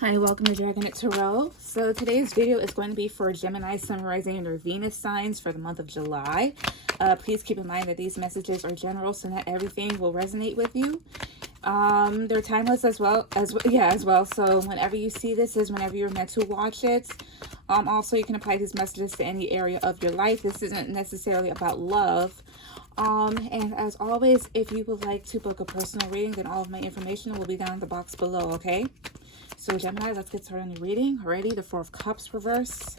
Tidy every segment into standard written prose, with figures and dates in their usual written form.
Hi, welcome to Dragon Tarot. So today's video is going to be for Gemini, Sun, Rising, and their Venus signs for the month of July. Please keep in mind that these messages are general, so not everything will resonate with you. They're timeless as well. So whenever you see this is whenever you're meant to watch it. Also, you can apply these messages to any area of your life. This isn't necessarily about love. And as always, if you would like to book a personal reading, then all of my information will be down in the box below, okay? So Gemini, let's get started on your reading. Already, the Four of Cups reverse.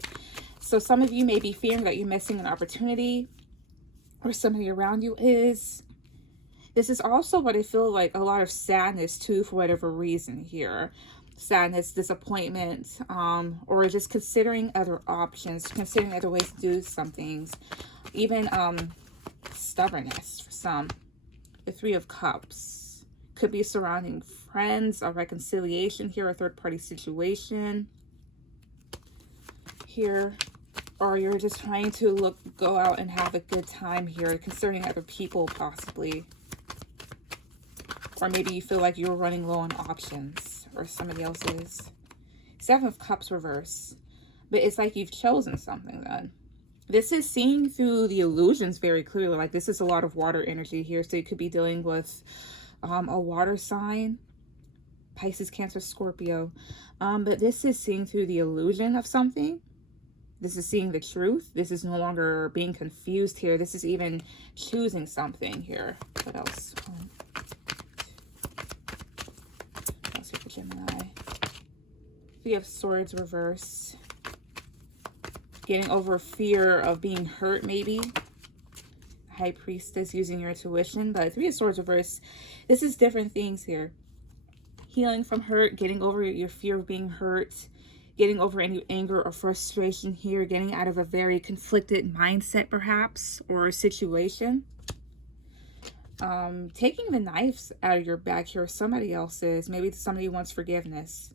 So some of you may be fearing that you're missing an opportunity, or somebody around you is. This is also what I feel like a lot of sadness too, for whatever reason here. Sadness, disappointment, or just considering other options, considering other ways to do some things. Even stubbornness for some. The Three of Cups could be surrounding friends, a reconciliation here, a third-party situation here, or you're just trying to go out and have a good time here, considering other people possibly, or maybe you feel like you're running low on options, or somebody else is. Seven of Cups reverse, but it's like you've chosen something then. This is seeing through the illusions very clearly. Like this is a lot of water energy here, so you could be dealing with a water sign, Pisces, Cancer, Scorpio. But this is seeing through the illusion of something. This is seeing the truth. This is no longer being confused here. This is even choosing something here. What else? What else for Gemini? Three of Swords reverse. Getting over fear of being hurt, maybe. High Priestess, using your intuition. But Three of Swords reverse, this is different things here. Healing from hurt, getting over your fear of being hurt, getting over any anger or frustration here, getting out of a very conflicted mindset perhaps, or situation. Taking the knives out of your back here, somebody else's. Maybe somebody wants forgiveness.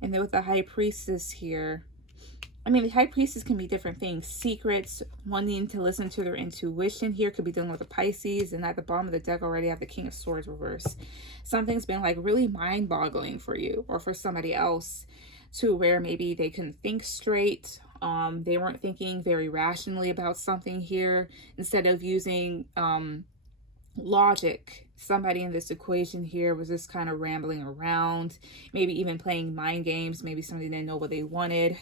And then with the High Priestess here, I mean, the High Priestess can be different things. Secrets, wanting to listen to their intuition here, could be dealing with the Pisces. And at the bottom of the deck already have the King of Swords reverse. Something's been like really mind-boggling for you or for somebody else, to where maybe they couldn't think straight. They weren't thinking very rationally about something here. Instead of using logic, somebody in this equation here was just kind of rambling around, maybe even playing mind games. Maybe somebody didn't know what they wanted.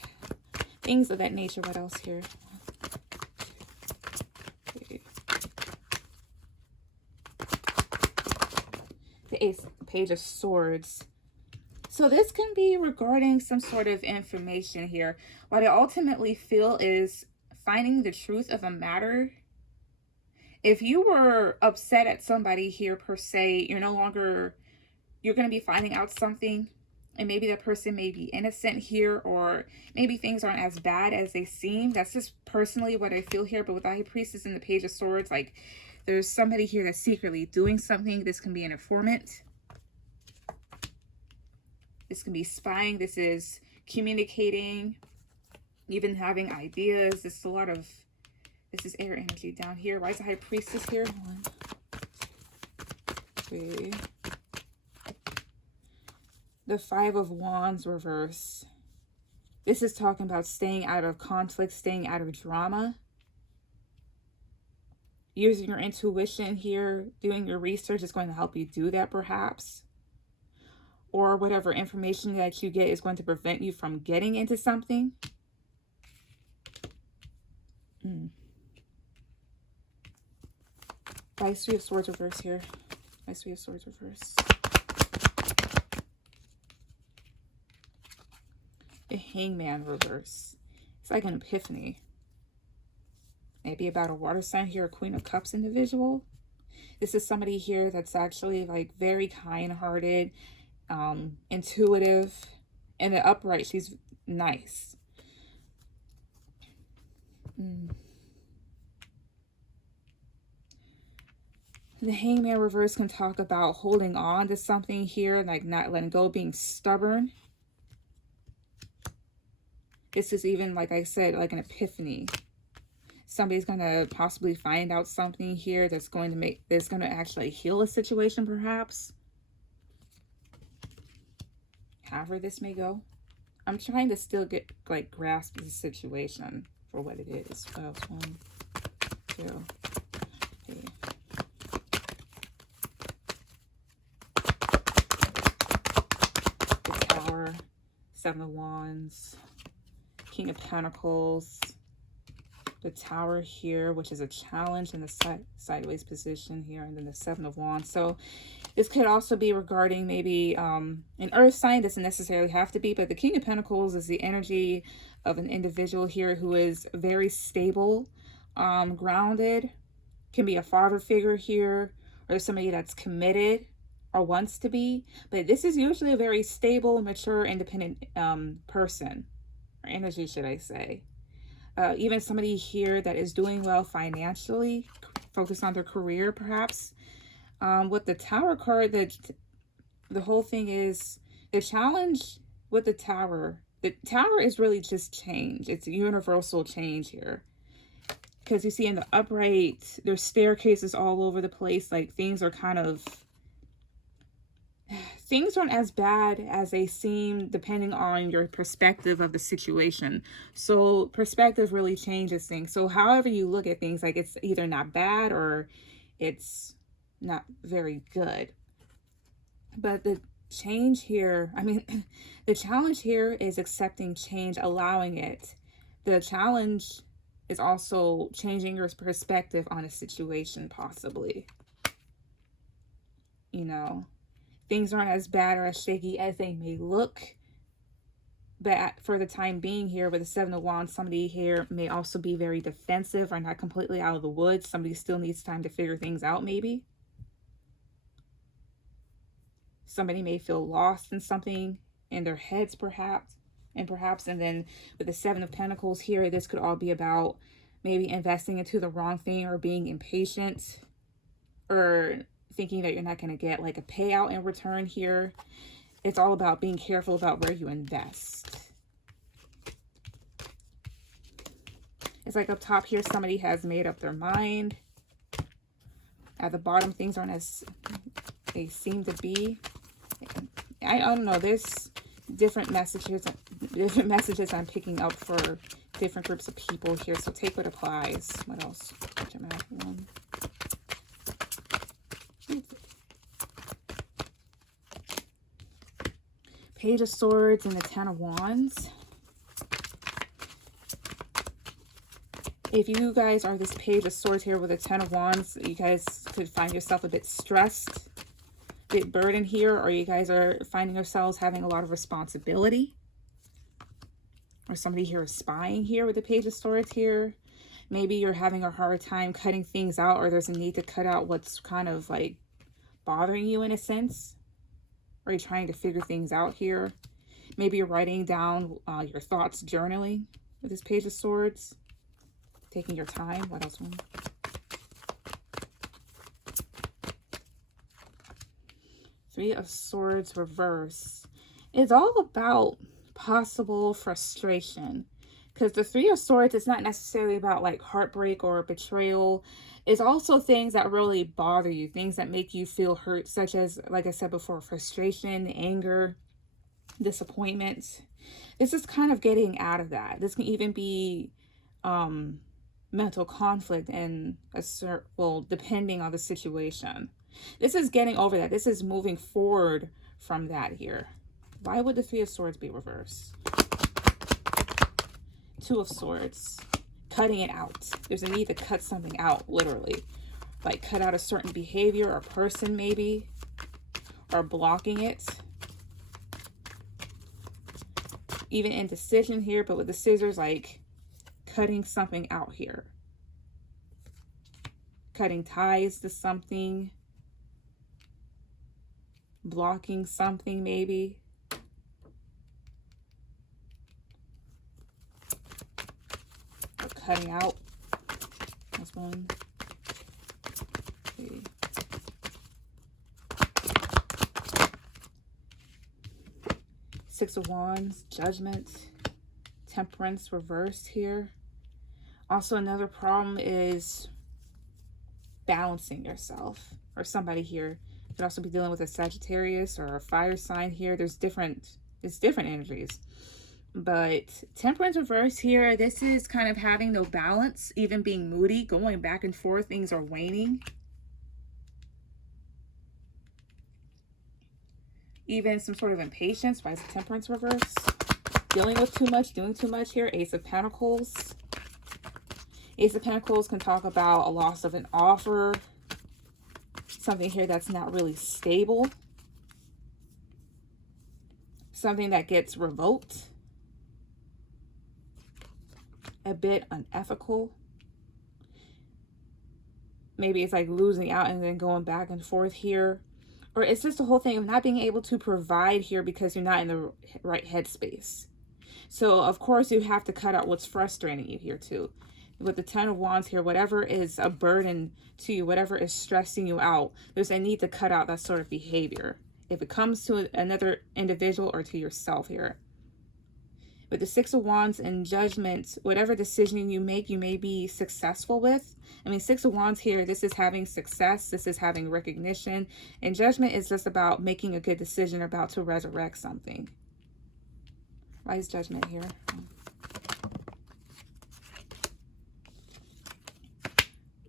Things of that nature. What else here? The Page of Swords. So this can be regarding some sort of information here. What I ultimately feel is finding the truth of a matter. If you were upset at somebody here per se, you're going to be finding out something. And maybe that person may be innocent here, or maybe things aren't as bad as they seem. That's just personally what I feel here. But with the High Priestess and the Page of Swords, like there's somebody here that's secretly doing something. This can be an informant. This can be spying. This is communicating, even having ideas. This is air energy down here. Why is the High Priestess here? 1, 2, 3. The Five of Wands reverse. This is talking about staying out of conflict, staying out of drama. Using your intuition here, doing your research is going to help you do that perhaps. Or whatever information that you get is going to prevent you from getting into something. Why is Three of Swords reverse here? Why is Three of Swords reverse? The Hangman reverse. It's like an epiphany. Maybe about a water sign here, a Queen of Cups individual. This is somebody here that's actually like very kind-hearted, intuitive, and the upright. She's nice. The Hangman reverse can talk about holding on to something here, like not letting go, being stubborn. This is even, like I said, like an epiphany. Somebody's going to possibly find out something here that's going to actually heal a situation, perhaps. however this may go. I'm trying to still get, like, grasp the situation for what it is. What else? 1, 2, 3. The Tower, 7 of Wands, King of Pentacles, the Tower here, which is a challenge in the sideways position here, and then the 7 of Wands. So this could also be regarding maybe an earth sign. Doesn't necessarily have to be, but the King of Pentacles is the energy of an individual here who is very stable, grounded, can be a father figure here, or somebody that's committed or wants to be. But this is usually a very stable, mature, independent person, or energy, should I say. Even somebody here that is doing well financially, focused on their career, perhaps. With the Tower card, the whole thing is the challenge with the Tower. The Tower is really just change. It's universal change here. Because you see in the upright, there's staircases all over the place. Like, things are kind of... Things aren't as bad as they seem depending on your perspective of the situation. So perspective really changes things. So however you look at things, like, it's either not bad or it's not very good. But the change here, I mean, the challenge here is accepting change, allowing it. The challenge is also changing your perspective on a situation, possibly. You know, things aren't as bad or as shaky as they may look. But for the time being here with the 7 of Wands, somebody here may also be very defensive or not completely out of the woods. Somebody still needs time to figure things out, maybe. Somebody may feel lost in something in their heads, perhaps. And then with the 7 of Pentacles here, this could all be about maybe investing into the wrong thing or being impatient or thinking that you're not going to get like a payout in return here. It's all about being careful about where you invest. It's like up top here, somebody has made up their mind. At the bottom, things aren't as they seem to be. I don't know. There's different messages I'm picking up for different groups of people here. So take what applies. What else? Gemini 1. Page of Swords and the 10 of Wands. If you guys are this Page of Swords here with the 10 of Wands, you guys could find yourself a bit stressed, a bit burdened here, or you guys are finding yourselves having a lot of responsibility. Or somebody here is spying here with the Page of Swords here. Maybe you're having a hard time cutting things out, or there's a need to cut out what's kind of like bothering you in a sense. Or you're trying to figure things out here. Maybe you're writing down your thoughts, journaling with this Page of Swords. Taking your time. What else? 3 of Swords reverse. It's all about possible frustration. Because the 3 of Swords is not necessarily about like heartbreak or betrayal. It's also things that really bother you. Things that make you feel hurt, such as, like I said before, frustration, anger, disappointment. This is kind of getting out of that. This can even be mental conflict and depending on the situation. This is getting over that. This is moving forward from that here. Why would the 3 of Swords be reversed? 2 of Swords, cutting it out. There's a need to cut something out, literally. Like cut out a certain behavior or person maybe, or blocking it. Even indecision here, but with the scissors, like cutting something out here. Cutting ties to something. Blocking something maybe. Cutting out. That's 1, 2. 6 of Wands, Judgment, Temperance reversed here. Also, another problem is balancing yourself, or somebody here could also be dealing with a Sagittarius or a fire sign here. There's different It's different energies. But Temperance reverse here, this is kind of having no balance, even being moody, going back and forth. Things are waning. Even some sort of impatience. Why is the Temperance reverse? Dealing with too much, doing too much here. Ace of Pentacles. Ace of Pentacles can talk about a loss of an offer. Something here that's not really stable. Something that gets revoked. A bit unethical. Maybe it's like losing out and then going back and forth here. Or it's just the whole thing of not being able to provide here because you're not in the right headspace. So, of course, you have to cut out what's frustrating you here, too. With the Ten of Wands here, whatever is a burden to you, whatever is stressing you out, there's a need to cut out that sort of behavior. If it comes to another individual or to yourself here. With the Six of Wands and Judgment, whatever decision you make, you may be successful with. I mean, Six of Wands here, this is having success. This is having recognition. And Judgment is just about making a good decision, about to resurrect something. Why is Judgment here?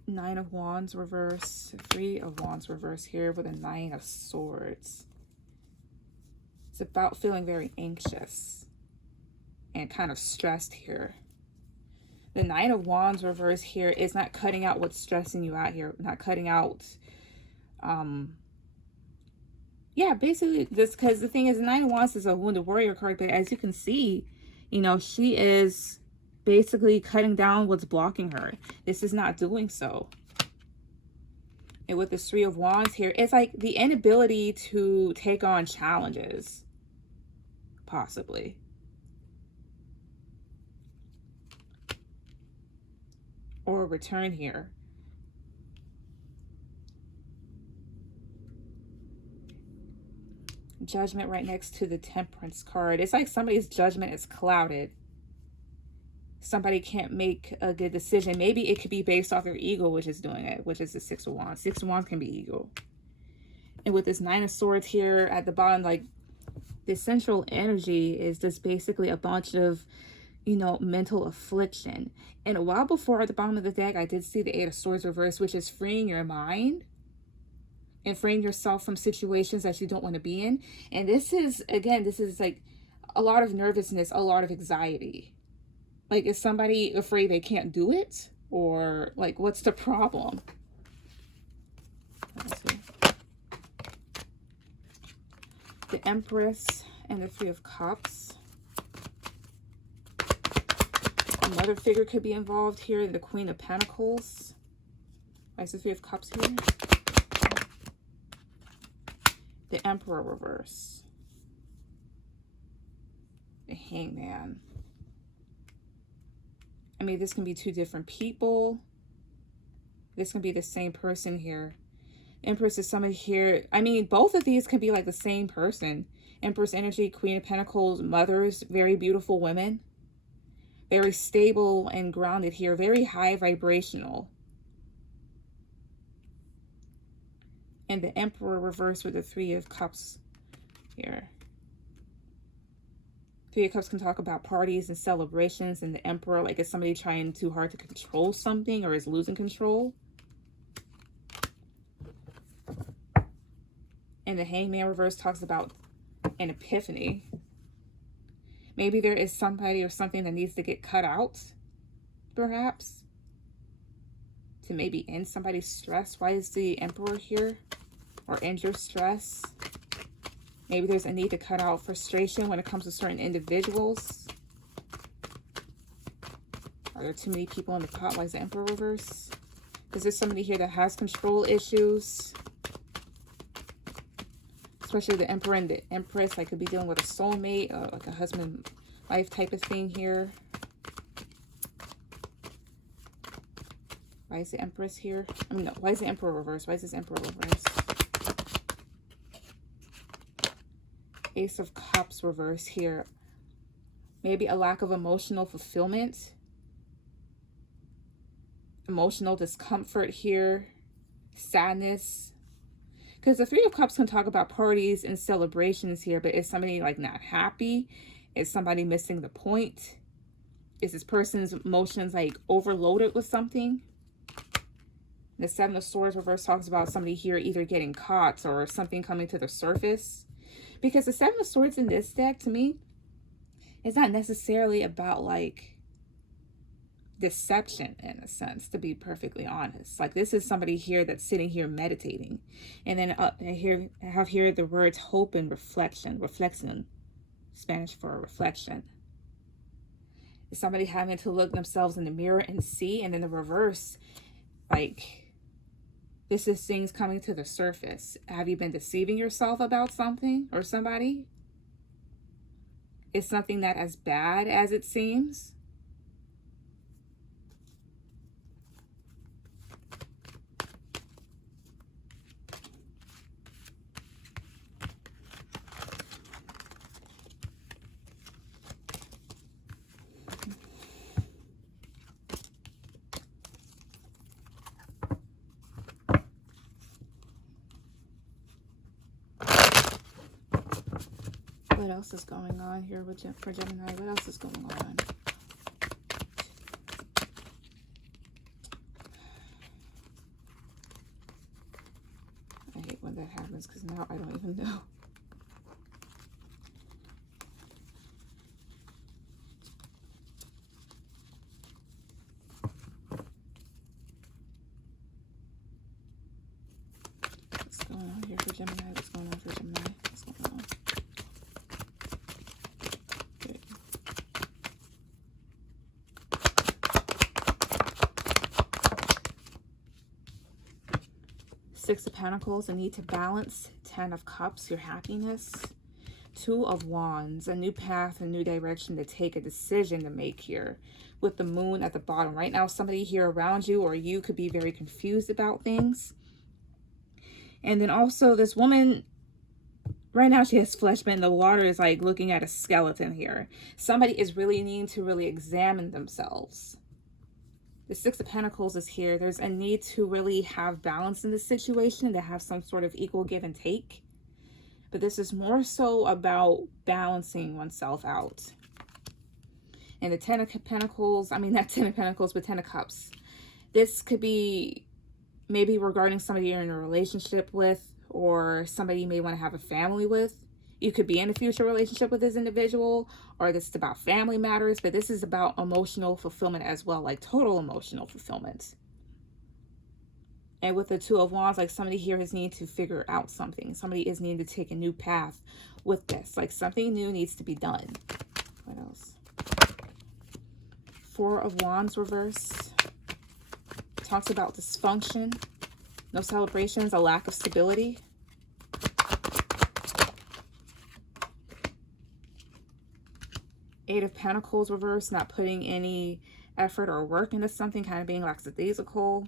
Nine of Wands reverse. Three of Wands reverse here with a Nine of Swords. It's about feeling very anxious and kind of stressed here. The Nine of Wands reverse here is not cutting out what's stressing you out here. Not cutting out, yeah, basically this, because the thing is, the Nine of Wands is a Wounded Warrior card, but as you can see, you know, she is basically cutting down what's blocking her. This is not doing so. And with the Three of Wands here, it's like the inability to take on challenges, possibly. Or return here. Judgment right next to the Temperance card. It's like somebody's judgment is clouded. Somebody can't make a good decision. Maybe it could be based off their ego, which is doing it, which is the Six of Wands. Six of Wands can be ego. And with this Nine of Swords here at the bottom, like the central energy is just basically a bunch of, you know, mental affliction. And a while before at the bottom of the deck, I did see the Eight of Swords reverse, which is freeing your mind and freeing yourself from situations that you don't want to be in. And this is, again, this is like a lot of nervousness, a lot of anxiety. Like, is somebody afraid they can't do it? Or like, what's the problem? Let's see. The Empress and the Three of Cups. Another figure could be involved here. The Queen of Pentacles. Why is the Three of Cups here? The Emperor reverse. The Hangman. I mean, this can be two different people. This can be the same person here. Empress is somebody here. I mean, both of these can be like the same person. Empress energy, Queen of Pentacles, mothers, very beautiful women. Very stable and grounded here. Very high vibrational. And the Emperor reversed with the Three of Cups here. Three of Cups can talk about parties and celebrations. And the Emperor, like, is somebody trying too hard to control something or is losing control. And the Hangman reverse talks about an epiphany. Maybe there is somebody or something that needs to get cut out, perhaps, to maybe end somebody's stress. Why is the Emperor here? Or end your stress? Maybe there's a need to cut out frustration when it comes to certain individuals. Are there too many people in the pot? Why is the Emperor reverse? Is there somebody here that has control issues? Especially the Emperor and the Empress. I could be dealing with a soulmate, like a husband wife type of thing here. Why is the Empress here? I mean, no, why is the Emperor reverse? Why is this Emperor reverse? Ace of Cups reverse here. Maybe a lack of emotional fulfillment. Emotional discomfort here. Sadness. Because the Three of Cups can talk about parties and celebrations here, but is somebody like not happy? Is somebody missing the point? Is this person's emotions like overloaded with something? The Seven of Swords reverse talks about somebody here either getting caught or something coming to the surface. Because the Seven of Swords in this deck, to me, is not necessarily about like deception in a sense, to be perfectly honest. Like this is somebody here that's sitting here meditating. And then I have here the words hope and reflection. Reflection, Spanish for reflection. Is somebody having to look themselves in the mirror and see, and then the reverse, like this is things coming to the surface. Have you been deceiving yourself about something or somebody? Is something that as bad as it seems? What else is going on here for Gemini? What else is going on? I hate when that happens because now I don't even know. What's going on here for Gemini? What's going on for Gemini? What's going on? Six of Pentacles, a need to balance. 10 of Cups, your happiness. 2 of Wands, a new path, a new direction to take, a decision to make here. With the Moon at the bottom. Right now, somebody here around you or you could be very confused about things. And then also this woman, right now she has flesh, but in the water is like looking at a skeleton here. Somebody is really needing to really examine themselves. The Six of Pentacles is here. There's a need to really have balance in this situation, to have some sort of equal give and take. But this is more so about balancing oneself out. And the Ten of Pentacles, I mean not Ten of Pentacles, but Ten of Cups. This could be maybe regarding somebody you're in a relationship with, or somebody you may want to have a family with. You could be in a future relationship with this individual, or this is about family matters, but this is about emotional fulfillment as well, like total emotional fulfillment. And with the Two of Wands, like somebody here is needing to figure out something. Somebody is needing to take a new path with this. Like something new needs to be done. What else? Four of Wands reverse. Talks about dysfunction. No celebrations, a lack of stability. Eight of Pentacles reverse, not putting any effort or work into something, kind of being lackadaisical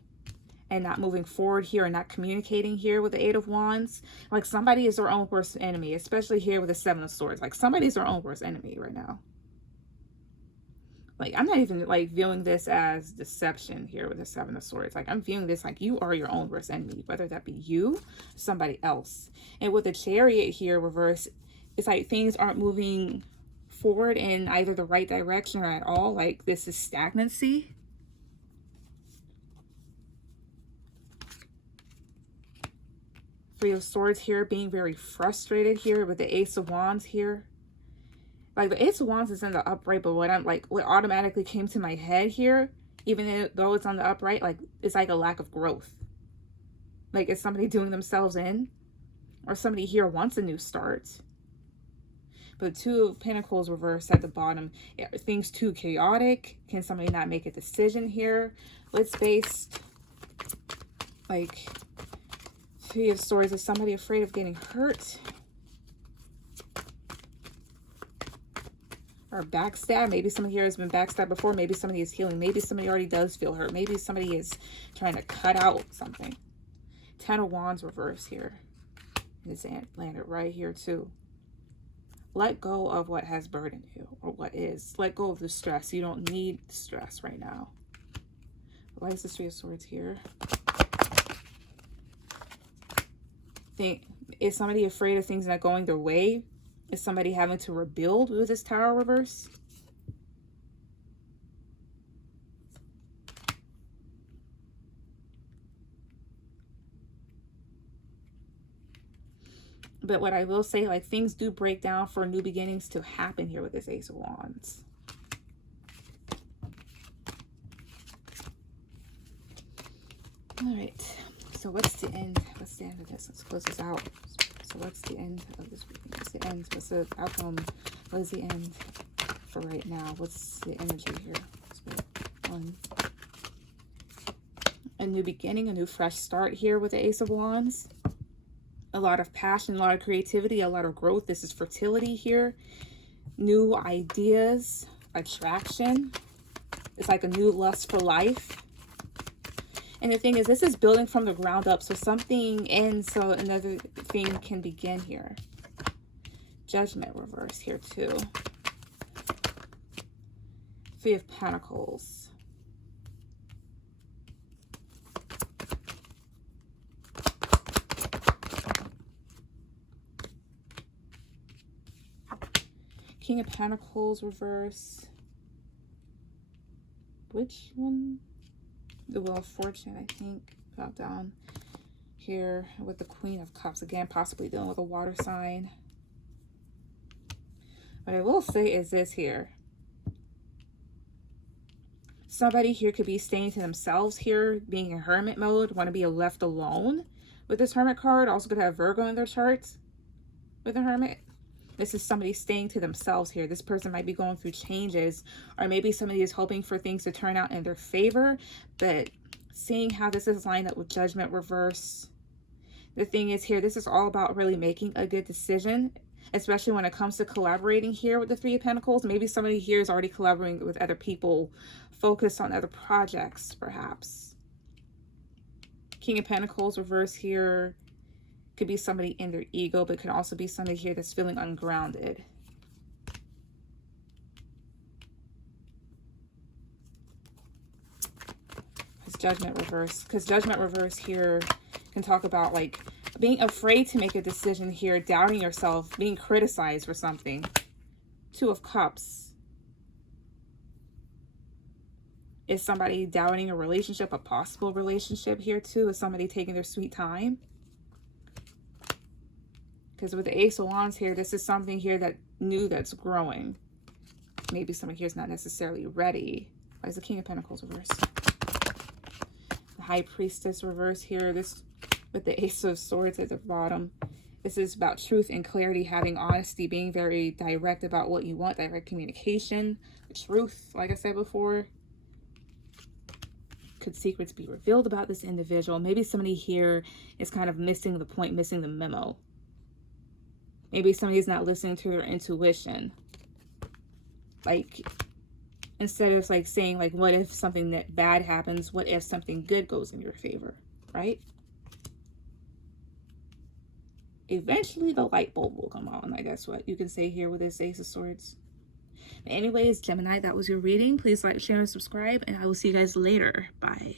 and not moving forward here and not communicating here with the Eight of Wands. Like somebody is their own worst enemy, especially here with the Seven of Swords. Like somebody's their own worst enemy right now. Like I'm not even like viewing this as deception here with the Seven of Swords. Like I'm viewing this like you are your own worst enemy, whether that be you or somebody else. And with the Chariot here reverse, it's like things aren't moving forward in either the right direction or at all. Like this is stagnancy. Three of Swords here, being very frustrated here with the Ace of Wands here. Like the Ace of Wands is in the upright, but what automatically came to my head here, even though it's on the upright, like it's like a lack of growth. Like is somebody doing themselves in, or somebody here wants a new start. But Two of Pentacles reversed at the bottom. Are things too chaotic? Can somebody not make a decision here? Let's base, like, Three of Swords. Is somebody afraid of getting hurt? Or backstab? Maybe somebody here has been backstabbed before. Maybe somebody is healing. Maybe somebody already does feel hurt. Maybe somebody is trying to cut out something. Ten of Wands reverse here. It's landed right here too. Let go of what has burdened you, or what is. Let go of the stress. You don't need stress right now. Why is the Three of Swords here? Is somebody afraid of things not going their way? Is somebody having to rebuild with this Tower reverse? But what I will say, like, things do break down for new beginnings to happen here with this Ace of Wands. All right. So what's the end? What's the end of this? Let's close this out. So what's the end of this reading? What's the end? What's the outcome? What is the end for right now? What's the energy here? One. A new beginning, a new fresh start here with the Ace of Wands. A lot of passion, a lot of creativity, a lot of growth. This is fertility here. New ideas, attraction. It's like a new lust for life. And the thing is, this is building from the ground up. So something ends, so another thing can begin here. Judgment reverse here too. Three of Pentacles. King of Pentacles reverse. Which one? The Wheel of Fortune, I think. Drop down here with the Queen of Cups. Again, possibly dealing with a water sign. What I will say is this here. Somebody here could be staying to themselves here, being in hermit mode, want to be left alone with this Hermit card. Also could have Virgo in their charts with the Hermit. This is somebody staying to themselves here. This person might be going through changes, or maybe somebody is hoping for things to turn out in their favor. But seeing how this is lined up with Judgment reverse, the thing is here, this is all about really making a good decision, especially when it comes to collaborating here with the Three of Pentacles. Maybe somebody here is already collaborating with other people, focused on other projects, perhaps. King of Pentacles reverse here. Could be somebody in their ego, but could also be somebody here that's feeling ungrounded. It's Judgment reverse, because Judgment reverse here can talk about like being afraid to make a decision here, doubting yourself, being criticized for something. Two of Cups. Is somebody doubting a relationship, a possible relationship here too? Is somebody taking their sweet time? Because with the Ace of Wands here, this is something here that new, that's growing. Maybe somebody here is not necessarily ready. Why is the King of Pentacles reverse? The High Priestess reverse here. This with the Ace of Swords at the bottom. This is about truth and clarity, having honesty, being very direct about what you want, direct communication, truth, like I said before. Could secrets be revealed about this individual? Maybe somebody here is kind of missing the point, missing the memo. Maybe somebody's not listening to their intuition. Like, instead of like saying like, what if something that bad happens? What if something good goes in your favor, right? Eventually the light bulb will come on. I guess what you can say here with this Ace of Swords. Anyways, Gemini, that was your reading. Please like, share, and subscribe, and I will see you guys later. Bye.